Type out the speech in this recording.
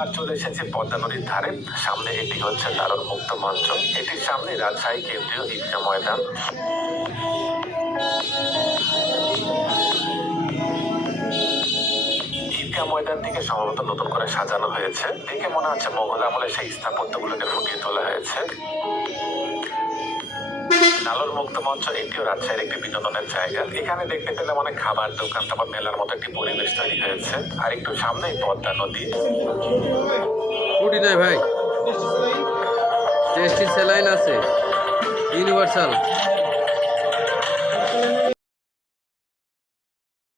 এবার চলে এসেছে পদ্মা নদীর ধারে। সামনে এটি হচ্ছে লালন মুক্ত মঞ্চ, এটির সামনে রাজশাহী কেন্দ্রীয় ঈদগাহ ময়দান। ঈদগাহ ময়দানটিকে সম্ভবত নতুন করে সাজানো হয়েছে, দেখে মনে হচ্ছে মোগল আমলে সেই স্থাপত্যগুলোকে ফুটিয়ে তোলা হয়েছে। লালন মুক্ত মঞ্চ এটিও রাজশাহীর একটি বিনোদনের জায়গা। এখানে দেখতে পেলাম অনেক খাবার দোকান, তারপর মেলার মতো একটি পরিবেশ তৈরি হয়েছে। আর একটু সামনেই পদ্মা নদী। উঠি নাই ভাই, টেস্টি স্যালাইন আছে ইউনিভার্সাল।